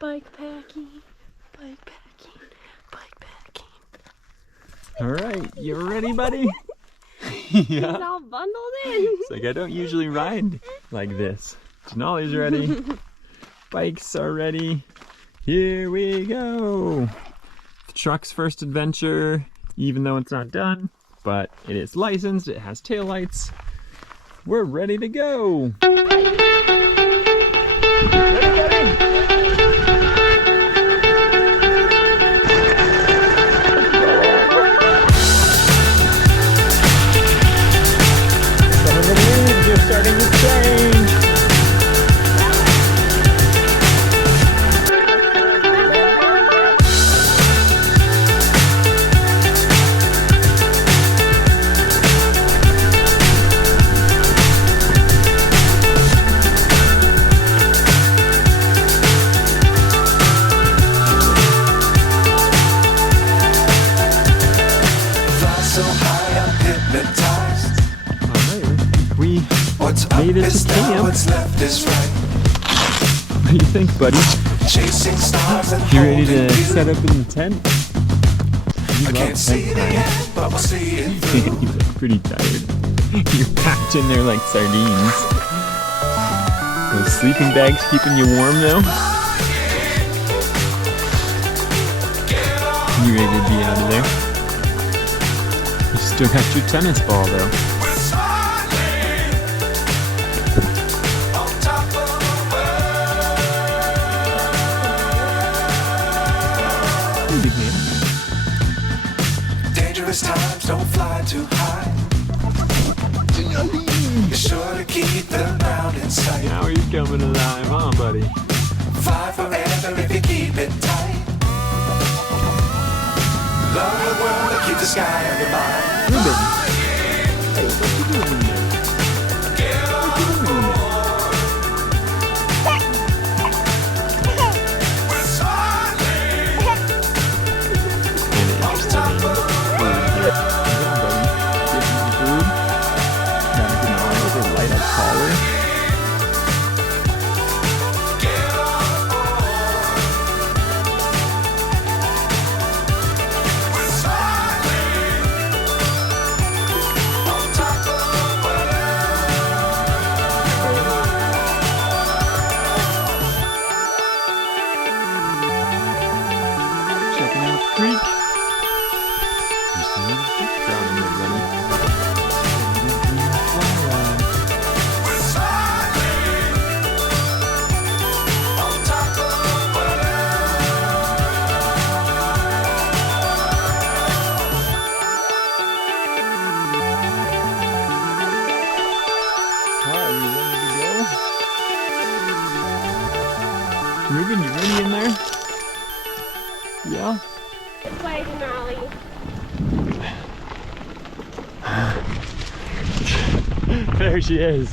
Bikepacking, bikepacking, bikepacking. All right, you ready, buddy? He's Yeah. all bundled in. It's like I don't usually ride like this. Denali's ready. Bikes are ready. Here we go. The truck's first adventure, even though it's not done, but it is licensed, it has taillights. We're ready to go. Some of the leaves are starting to change. Made it to camp. What do you think, buddy? You ready to set up in the tent? You love tent time. You look pretty tired. You're packed in there like sardines. Those sleeping bags keeping you warm though? You ready to be out of there? You still got your tennis ball though. Dangerous times, don't fly too high. You're sure to keep the ground in sight. Now he's coming alive, huh, buddy? Fly forever if you keep it tight. Love the world and keep the sky on your mind. Reuben, hey, what you doing in there? Creek. Just a little brook trout in there, buddy. Alright, are you ready to go? Reuben, you ready in there? Yeah? This way, Denali. There she is.